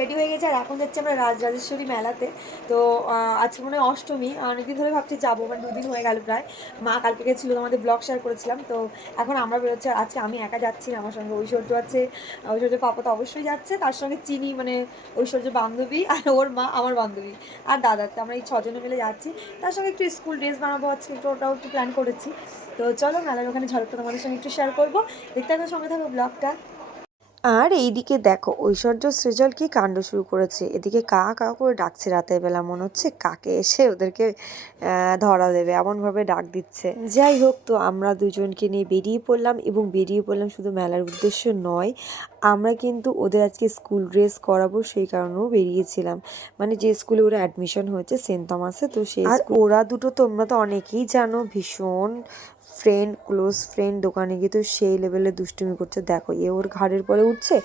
Ready হয়ে গেছে আর এখন যাচ্ছি আমরা রাজরাজেশ্বরী মেলাতে। তো আজকে মনে হয় অষ্টমী, অনেকদিন ধরে ভাবছি যাবো, মানে 2 দিন হয়ে গেল প্রায়। মা কালকে গেছিলো, তোমাদের ব্লগ শেয়ার করেছিলাম। তো এখন আমরা বেরোচ্ছি, আর আজকে আমি একা যাচ্ছি না, আমার সঙ্গে ঐশ্বর্য আছে। ঐশ্বর্য পাপা তো অবশ্যই যাচ্ছে, তার সঙ্গে চিনি মানে ঐশ্বর্য বান্ধবী, আর ওর মা আমার বান্ধবী, আর দাদা। তো আমরা এই 6 জনে মিলে যাচ্ছি। তার সঙ্গে একটু স্কুল ড্রেস বানাবো আজকে, একটু ওটাও একটু প্ল্যান করেছি। তো চলো মেলার ওখানে ঝলকটা তোমাদের সঙ্গে একটু শেয়ার করবো, দেখতে থাকো, সঙ্গে থাকো ব্লগটা। আর এইদিকে দেখো ঐশ্বর্য সৃজল কি কাণ্ড শুরু করেছে, এদিকে কা কা করে ডাকছে রাতের বেলা, মনে হচ্ছে কাকে এসে ওদেরকে ধরা দেবে এমনভাবে ডাক দিচ্ছে। যাই হোক, তো আমরা দুজনকে নিয়ে বেরিয়ে পড়লাম, এবং বেরিয়ে পড়লাম শুধু মেলার উদ্দেশ্য নয়, আমরা কিন্তু ওদের আজকে স্কুল ড্রেস করাবো সেই কারণেও বেরিয়েছিলাম। মানে যে স্কুলে ওরা অ্যাডমিশন হয়েছে সেন্ট থমাসে, তো সেই আর ওরা দুটো তোমরা তো অনেকেই জানো, ভীষণ ফ্রেন্ড, ক্লোজ ফ্রেন্ড। দোকানে গিয়ে তো সেই লেভেলে দুষ্টুমি করছে, দেখো এ ওর ঘাড়ের পরে উঠছে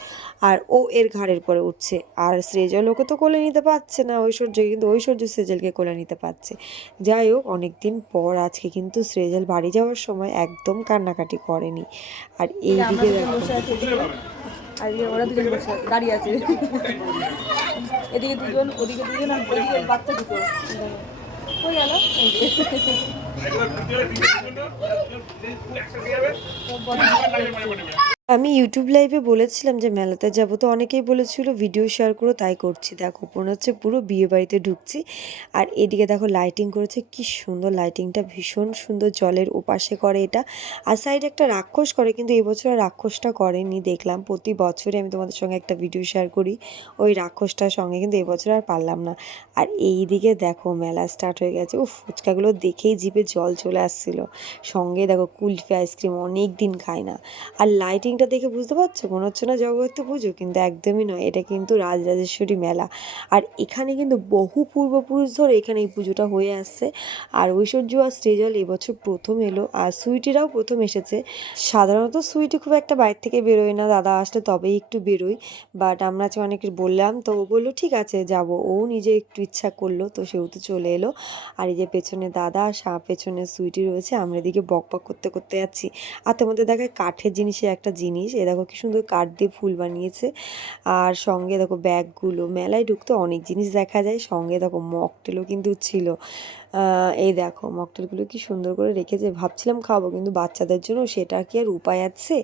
আর ও এর ঘাড়ের পরে উঠছে। আর সৃজল ওকে তো কোলে নিতে পারছে না ঐশ্বর্য, কিন্তু ঐশ্বর্য সৃজলকে কোলে নিতে পারছে। যাই হোক, অনেকদিন পর আজকে কিন্তু সৃজল বাড়ি যাওয়ার সময় একদম কান্নাকাটি করেনি। আর এইদিকে দেখো আর ওরা দুজন বসে দাঁড়িয়ে আছে, এদিকে দুজন ওদিকে দুজন আর ওদিকে বাচ্চা দুটো হয়ে গেল। আমি ইউটিউব লাইভে বলেছিলাম যে মেলাতে যাব, তো অনেকেই বলেছিল ভিডিও শেয়ার করো, তাই করছি। দেখো মনে হচ্ছে পুরো বিয়ে বাড়িতে ঢুকছি। আর এদিকে দেখো লাইটিং করেছে, কি সুন্দর লাইটিংটা, ভীষণ সুন্দর। জলের ওপাশে করে এটা, আর সাইডে একটা রাক্ষস করে, কিন্তু এবছর আর রাক্ষসটা করেনি। দেখলাম প্রতি বছরই আমি তোমাদের সঙ্গে একটা ভিডিও শেয়ার করি ওই রাক্ষসটার সঙ্গে, কিন্তু এবছর আর পারলাম না। আর এই দিকে দেখো মেলা স্টার্ট হয়ে গেছে। উফ, ফুচকাগুলো দেখেই জিভে জল চলে আসছিল। সঙ্গে দেখো কুলফি আইসক্রিম, অনেক দিন খাই না। আর লাইটিংটা দেখে বুঝতে পারছো, মনে হচ্ছে না জগদ্ধাত্রী পুজো, কিন্তু একদমই নয়, এটা কিন্তু রাজরাজেশ্বরী মেলা। আর এখানে কিন্তু বহু পূর্বপুরুষ ধরে এখানে এই পুজোটা হয়ে আসছে। আর ঐশ্বর্য আর সৃজল এবছর প্রথম এলো, আর সুইটিরাও প্রথম এসেছে। সাধারণত সুইটি খুব একটা বাইরে থেকে বেরোয় না, দাদা আসলে তবেই একটু বেরোই। বাট আমরা আজকে অনেকে বললাম, তো ও বললো ঠিক আছে যাব, ও নিজে একটু ইচ্ছা করলো, তো সেহেতু চলে এলো। আর এই যে পেছনে দাদা, পেছনে সুইটি রয়েছে, আমরা এদিকে বক বক করতে করতে যাচ্ছি। আর তোমাদের দেখায় কাঠের জিনিসের একটা জিনিস, এ দেখো কি সুন্দর কাঠ দিয়ে ফুল বানিয়েছে। আর সঙ্গে দেখো ব্যাগগুলো, মেলায় ঢুকতে অনেক জিনিস দেখা যায়। সঙ্গে দেখো মকটেলও কিন্তু ছিল। এই দেখো মকটেলগুলো কি সুন্দর করে রেখেছে, ভাবছিলাম খাবো, কিন্তু বাচ্চাদের জন্য সেটা কি আর উপায় আছে,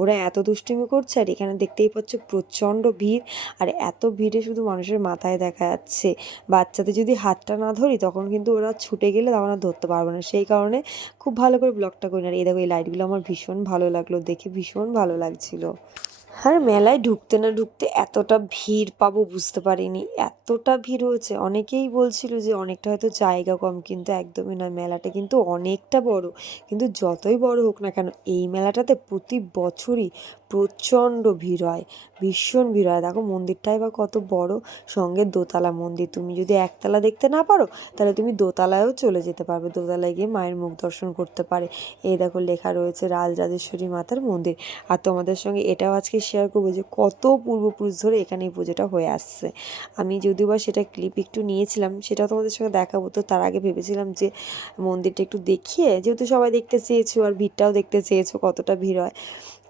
ওরা এত দুষ্টুমি করছে। আর এখানে দেখতেই পাচ্ছ প্রচণ্ড ভিড়, আর এত ভিড়ে শুধু মানুষের মাথায় দেখা যাচ্ছে। বাচ্চাদের যদি হাতটা না ধরি তখন কিন্তু ওরা ছুটে গেলে তখন আর ধরতে পারবে না, সেই কারণে খুব ভালো করে ব্লগটা করি না। আর এই দেখো এই লাইটগুলো আমার ভীষণ ভালো লাগলো, দেখে ভীষণ ভালো লাগছিল। আর মেলায় ঢুকতে না ঢুকতে এতটা ভিড় পাবো বুঝতে পারিনি, এতটা ভিড় হয়েছে। অনেকেই বলছিল যে অনেকটা হয়তো জায়গা কম, কিন্তু একদমই নয়, মেলাটা কিন্তু অনেকটা বড়। কিন্তু যতই বড় হোক না কেন, এই মেলাটাতে প্রতি বছরই প্রচণ্ড ভিড় হয়, ভীষণ ভিড় হয়। দেখো মন্দিরটাই বা কত বড়, সঙ্গে দোতলা মন্দির। তুমি যদি একতলা দেখতে না পারো তাহলে তুমি দোতলায়ও চলে যেতে পারবে, দোতলায় গিয়ে মায়ের মুখ দর্শন করতে পারে। এই দেখো লেখা রয়েছে রাজরাজেশ্বরী মাতার মন্দির। আর তোমাদের সঙ্গে এটাও আজকে শেয়ার করবো যে কত পূর্বপুরুষ ধরে এখানে এই পুজোটা হয়ে আসছে। আমি যদিও বা সেটা ক্লিপ একটু নিয়েছিলাম, সেটাও তোমাদের সঙ্গে দেখাবো। তো তার আগে ভেবেছিলাম যে মন্দিরটা একটু দেখিয়ে, যেহেতু সবাই দেখতে চেয়েছো আর ভিড়টাও দেখতে চেয়েছো কতটা ভিড় হয়,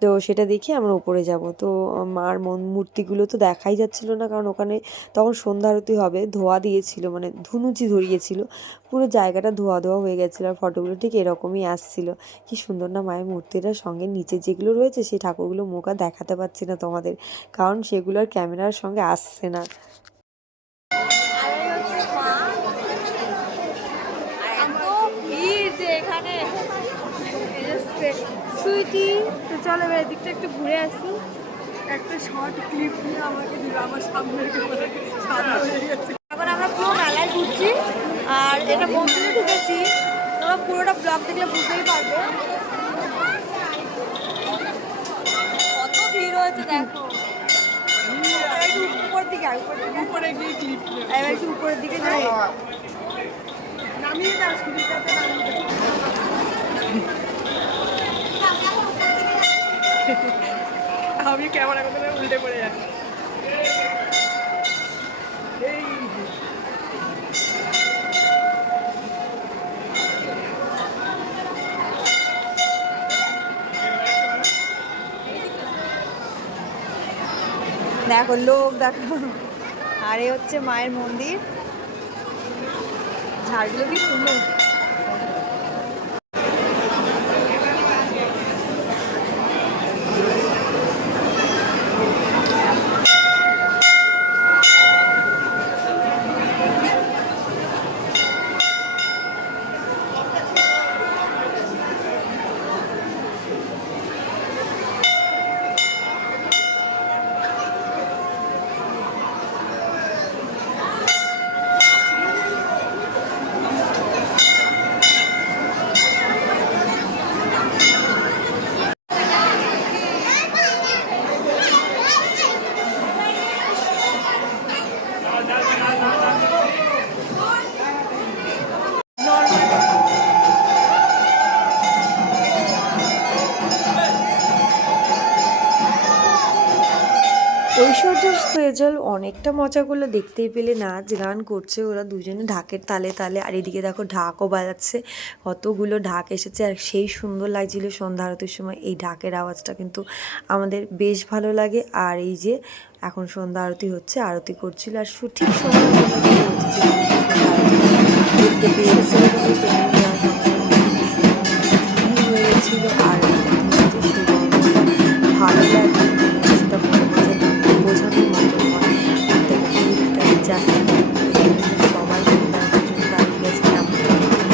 তো সেটা দেখে আমরা উপরে যাব। তো মার মূর্তিগুলো তো দেখাই যাচ্ছিল না, কারণ ওখানে তখন সন্ধ্যা আরতি হবে, ধোয়া দিয়েছিল, মানে ধুনুচি ধরিয়েছিল, পুরো জায়গাটা ধোয়া ধোয়া হয়ে গেছিলো। আর ফটোগুলো ঠিক এরকমই আসছিল। কি সুন্দর না মায়ের মূর্তিটার সঙ্গে নিচে যেগুলো রয়েছে সেই ঠাকুরগুলো মুখ আর দেখাতে পারছি না তোমাদের, কারণ সেগুলো আর ক্যামেরার সঙ্গে আসছে না। সুইটি, তো চলো এবার এদিকটা একটু ঘুরে আসি। একটা শর্ট ক্লিপ নিয়ে আমাকে দিল, আমার সামনে এখন আমরা পুরো মেলায় ঘুরছি, আর এটা মন্দিরে ঢুকেছি। তোমরা পুরোটা ব্লগ দেখলে বুঝতেই পারবে কত ভিড় হয়েছে। দেখো একটু উপরের দিকে, উপরে গিয়ে ক্লিপ এবার একটু উপরের দিকে যাই, নামিয়ে দাও স্কুটিটাতে, নামিয়ে দাও। আমি ক্যামেরা করতে উল্টে পড়ে যাচ্ছি। দেখো লোক, দেখো আর এই হচ্ছে মায়ের মন্দির, ঝাড়গুলো কি সুন্দর। ঐশ্বর্য সেজল অনেকটা মজা করলো, দেখতেই পেলে নাচ গান করছে ওরা দুজনে ঢাকের তালে তালে। আর এদিকে দেখো ঢাকও বাজাচ্ছে, কতগুলো ঢাক এসেছে আর সেই সুন্দর লাগছিল সন্ধ্যা আরতির সময় এই ঢাকের আওয়াজটা, কিন্তু আমাদের বেশ ভালো লাগে। আর এই যে এখন সন্ধ্যা আরতি হচ্ছে, আরতি করছিল আর সঠিক সময় দেখতে পেয়েছি হয়ে গেছিল। আর ভালো লাগে সেটা বোঝানোর মতো নয়। সবাই দাঁড়িয়ে গেছে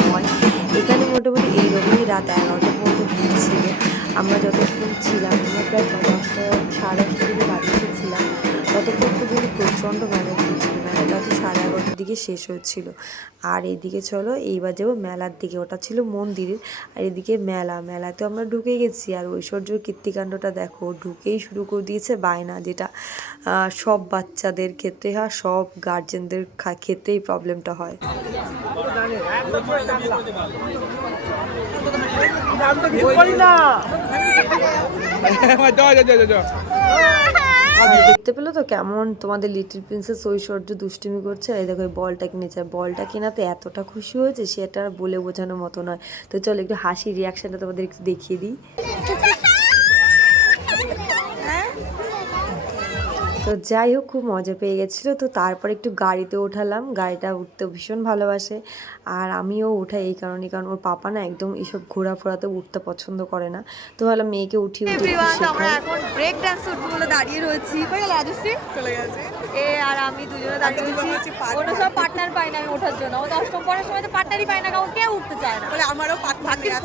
নয়, এখানে মোটামুটি এইরকমই রাত 11টা পর্যন্ত ভিড় ছিল। আমরা যতক্ষণ ছিলাম, আমরা প্রায় 10টা 10:30 দিকে বাড়ি এসেছিলাম, ততক্ষণ পর্যন্ত প্রচণ্ড মেলা ভিড় ছিল। মেলাটা হচ্ছে 11:30 দিকে শেষ হচ্ছিল। আর এইদিকে চলো এইবার যাবো মেলার দিকে, ওটা ছিল মন্দিরের। আর এদিকে মেলাতে আমরা ঢুকে গেছি। আর ঐশ্বর্যর কীর্তিকাণ্ডটা দেখো, ঢুকেই শুরু করে দিয়েছে বায়না, যেটা সব বাচ্চাদের ক্ষেত্রে হয়, সব গার্জেনদের ক্ষেত্রেই প্রবলেমটা হয়। দেখতে পেলো তো কেমন তোমাদের লিটল প্রিন্সেস ঐশ্বর্য দুষ্টুমি করছে। এই দেখো বলটা কিনেছে, বলটা কেনাতে এতটা খুশি হয়েছে সেটা বলে বোঝানোর মতো নয়। তো চলো একটু হাসি রিয়াকশনটা তোমাদের একটু দেখিয়ে দিই। তো যাই হোক, খুব মজা পেয়ে গেছিলো। তো তারপর একটু গাড়িতে ওঠালাম, গাড়িটা উঠতে ভীষণ ভালোবাসে আর আমিও উঠাই এই কারণে, কারণ ওর পাপা না একদম এইসব ঘোরাফোরাতে উঠতে পছন্দ করে না। তো ভাবলাম মেয়েকে উঠিয়ে আমরা এখন ব্রেক ডান্স উঠবো বলে দাঁড়িয়ে রয়েছি। চলে গেছে আর আমি দুজনে দাঁড়িয়ে রয়েছি। ওটা সব পার্টনার পাই না আমি ওঠার জন্য, ও 10ম পরের সময় তো পার্টনারই পাই না, কারণ কেউ উঠতে চায় না বলে। আমারও পার্টনার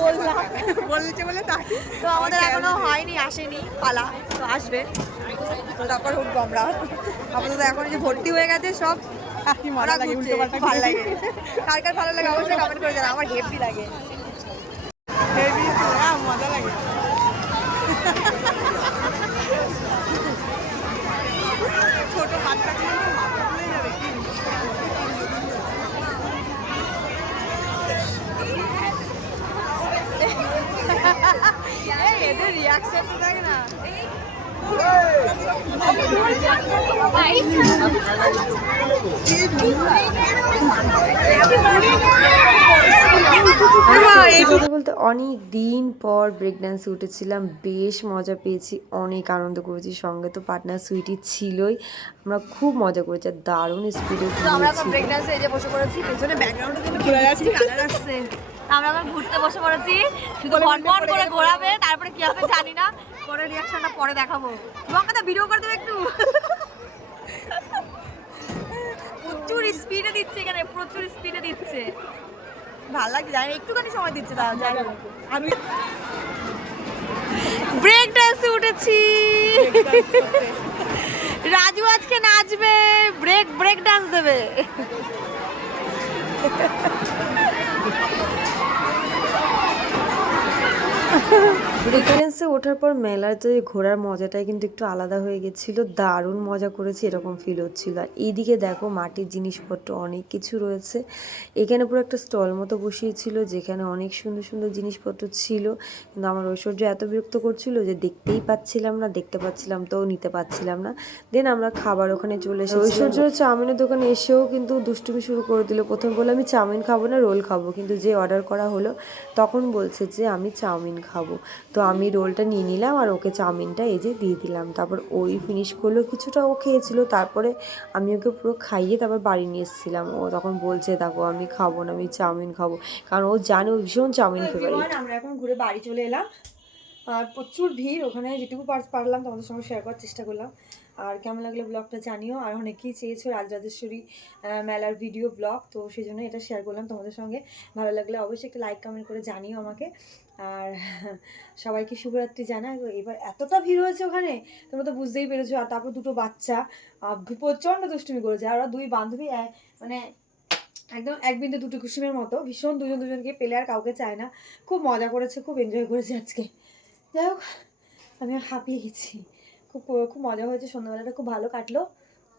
বলছে বলে তাই। তো আমাদের এখনো হয়নি, আসেনি পালা, তো আসবে, তো তারপর উঠবো আমরা। আপাতত এখন যে ভর্তি হয়ে গেছে সব, ভালো লাগে। কার কার ভালো লাগে অবশ্যই কমেন্ট করে জানাও। আমার হেভি লাগে, মজা লাগে। ছোট বাচ্চা এদের রিয়াকশন তো থাকে না। বলতে অনেক দিন পর ব্রেক ডান্সে উঠেছিলাম, বেশ মজা পেয়েছি, অনেক আনন্দ করেছি। সঙ্গে তো পার্টনার সুইটি ছিলই, আমরা খুব মজা করেছি আর দারুণ স্পিডে আমরা এখন ব্রেক ডান্সে এই যে বসে পড়েছি, পেছনে ব্যাকগ্রাউন্ডে কিন্তু চলে যাচ্ছে, কালার আসছে। আমরা এখন ঘুরতে বসে পড়েছি, শুধু ভনভন করে ঘোরাবে, তারপরে কি হবে জানি না, পরে রিয়াকশনটা পরে দেখাবো। এবং কথা ভিডিও করে দেবে একটু। প্রচুর স্পিডে দিচ্ছে এখানে, প্রচুর স্পিডে দিচ্ছে, ভালো লাগছে, জানি একটুখানি সময় দিচ্ছে। তাও যাই হোক, আমি ব্রেক ডান্সে উঠেছি। রাজু আজকে নাচবে, ব্রেক ডান্স দেবে। ব্রেক ডান্সে ওঠার পর মেলাতে ঘোরার মজাটাই কিন্তু একটু আলাদা হয়ে গেছিলো, দারুণ মজা করেছি এরকম ফিল হচ্ছিল। আর এইদিকে দেখো মাটির জিনিসপত্র অনেক কিছু রয়েছে, এখানে পুরো একটা স্টল মতো বসিয়েছিল যেখানে অনেক সুন্দর সুন্দর জিনিসপত্র ছিল। কিন্তু আমার ঐশ্বর্য এত বিরক্ত করছিল যে দেখতে পাচ্ছিলাম তো নিতে পারছিলাম না। দেন আমরা খাবার ওখানে চলে এসেছি। ঐশ্বর্য চাউমিনের দোকানে এসেও কিন্তু দুষ্টুমি শুরু করে দিল। প্রথম বলে আমি চাউমিন খাবো না, রোল খাবো, কিন্তু যে অর্ডার করা হলো তখন বলছে যে আমি চাউমিন খাবো। তো আমি রোলটা নিয়ে নিলাম আর ওকে চাউমিনটা এই যে দিয়ে দিলাম। তারপর ওই ফিনিশ করলো, কিছুটা ও খেয়েছিল, তারপরে আমি ওকে পুরো খাইয়ে তারপর বাড়ি নিয়ে এসেছিলাম। ও তখন বলছে দেখো আমি খাবো না, আমি চাউমিন খাবো, কারণ ও জানে ও ভীষণ চাউমিন ফেভারিট। আমরা এখন ঘুরে বাড়ি চলে এলাম, আর প্রচুর ভিড় ওখানে, যেটুকু পারলাম তোমাদের সঙ্গে শেয়ার করার চেষ্টা করলাম। আর কেমন লাগলো ব্লগটা জানিও। আর অনেকেই চেয়েছো রাজরাজেশ্বরী মেলার ভিডিও ব্লগ, তো সেই জন্য এটা শেয়ার করলাম তোমাদের সঙ্গে। ভালো লাগলে অবশ্যই একটা লাইক কমেন্ট করে জানিও আমাকে। আর সবাইকে শুভরাত্রি জানা। এবার এতটা ভিড় হয়েছে ওখানে, তোমরা তো বুঝতেই পেরেছো। আর তারপর দুটো বাচ্চা প্রচণ্ড দুষ্টুমি করেছে, আর ওরা দুই বান্ধবী মানে একদম এক বিন্দু দুটো কুসুমের মতো, ভীষণ দুজন দুজনকে পেলে আর কাউকে চায় না। খুব মজা করেছে, খুব এনজয় করেছে আজকে। যাই হোক, আমি আর হাঁপিয়ে গেছি। খুব খুব মজা হয়েছে, সন্ধ্যাবেলাটা খুব ভালো কাটলো।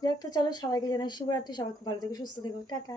যাই হোক, তো চলো সবাইকে জানাই শুভরাত্রি, সবাই খুব ভালো থেকো, সুস্থ থেকো, টাটা।